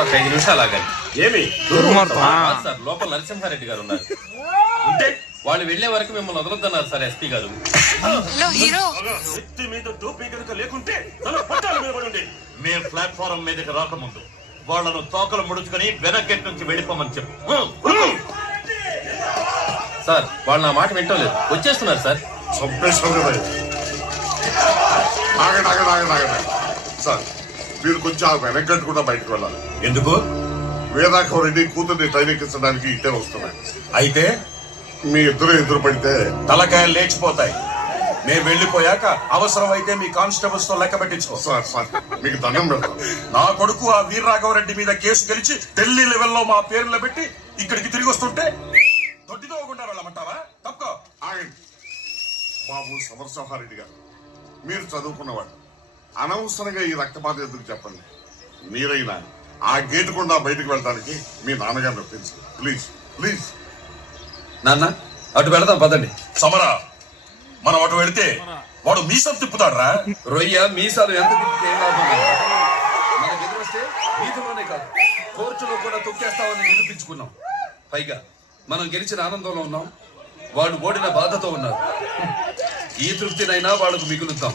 5 నిమిషాలు ఆగాలి. ఏమి సార్ లోపల నరసింహారెడ్డి గారు ఉన్నారు. ఉంటే వాళ్ళు వెళ్లే వరకు మిమ్మల్ని వదలొద్దన్నారు సార్ ఎస్పీ గారు. ఎత్తి మీద టోపీ కనుక లేకుంటే పట్టాల మీద పడి ఉండే. మేము ప్లాట్ఫారం మీదకి రాకముందు వాళ్ళను తోకలు ముడుచుకొని వెనకెట్ నుంచి వెళ్ళిపోమని చెప్పు. సార్ వాళ్ళు నా మాట వింటలేదు, వచ్చేస్తున్నారు సార్. సార్ మీరు కొంచెం వెనకట్టు కూడా బయటకు వెళ్ళాలి. ఎందుకు? వేదాఖం రెడ్డి కూతుర్ని ట్రైన్ ఎక్కించడానికి ఇట్టే వస్తున్నాయి. అయితే మీ ఎదురు పడితే తలకాయలు లేచిపోతాయి. మేము వెళ్లిపోయాక అవసరమైతే మీ కానిస్టేబుల్స్ తో లెక్క పెట్టించుకో. సార్ మీకు దండం పెడతాం. నా కొడుకు ఆ వీర్రాఘవరెడ్డి మీద కేసు గెలిచి ఢిల్లీ లెవెల్లో మా పేర్లు పెట్టి ఇక్కడికి తిరిగి వస్తుంటే దొడ్డితో ఒకటి వెళ్ళమంటావా? తప్పుకో. ఆగండి బాబు సమరసింహారెడ్డి గారు, మీరు చదువుకున్నవాడు, అనవసరంగా ఈ రక్తపాత ఎందుకు చెప్పండి. మీరైనా ఆ గేటు గుండా బయటకు వెళ్ళడానికి మీ నాన్నగారిని ఒప్పించండి ప్లీజ్ ప్లీజ్. నాన్న అటు వెళదాం పదండి. సమరా, మనం అటు వెళితే వాడు మీసం తిప్పుతాడ్రా. రొయ్య మీసాలు ఎంత తిప్పితే ఏం లాభం లేదు. మనకు ఎదురొస్తే వీధిలోనే కాదు కోర్టులో కూడా తొక్కేస్తామని నిరూపించుకున్నాం. పైగా మనం గెలిచిన ఆనందంలో ఉన్నాం, వాడు ఓడిన బాధతో ఉన్నారు. ఈ తృప్తినైనా వాళ్ళకు మిగులుతాం.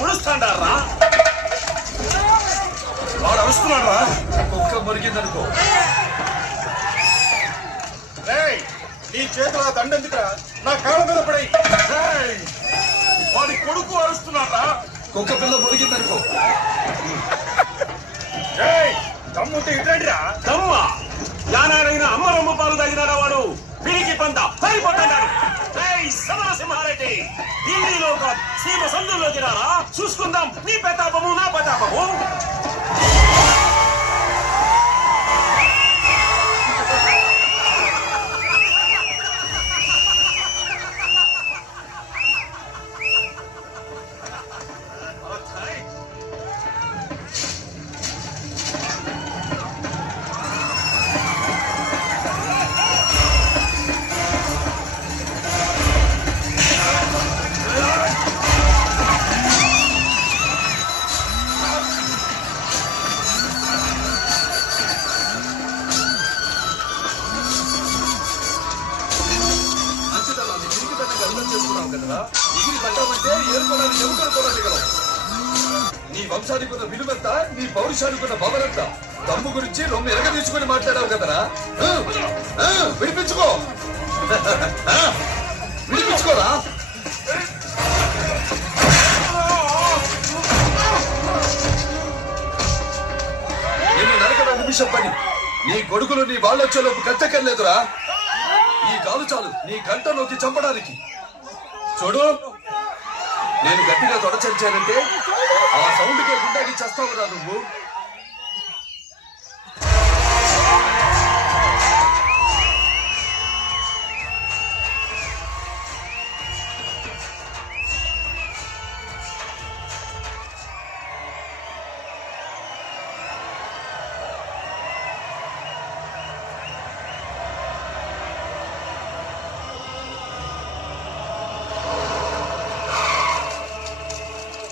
ముడుస్తాండారా? వాడు అరుస్తున్నాడ్రా. కుక్క మురిగిందనుకో. నీ చేతిలో దండెందుకురా? నా కాళ్ళ మీద పడి. వాడి కొడుకు అరుస్తున్నాడ్రా. కుక్క పిల్ల మురిగిందనుకో. దమ్ముంటే ఇట్లా దమ్మా యానాడైన అమ్మరమ్మ పాలు తగినాడా వాడు? పిరికి పంత పారిపోతున్నాడు. సమరసింహారెడ్డి ఢిల్లీలో సీమ సందుల్లోకి రారా, చూసుకుందాం నీ ప్రతాపము నా ప్రతాపము. నీ వంశానికి ఉన్న విలువంతా, నీ పౌరుషానికి ఉన్న బవరంతా దమ్ము గురించి రొమ్ము ఎరగ తీసుకుని మాట్లాడావు కదరా. విడిపించుకో, విడిపించుకోరా. నిన్ను నరకడ నిమిషం పని నీ కొడుకులు నీ వాళ్ళొచ్చేలోపు కట్టెక్కర్లేదురా. ఈ కాలు చాలు నీ గంటలోకి చంపడానికి. చూడు, నేను గట్టిగా తొడచరిచానంటే ఆ సౌండ్కే గుండాకి చేస్తావురా నువ్వు.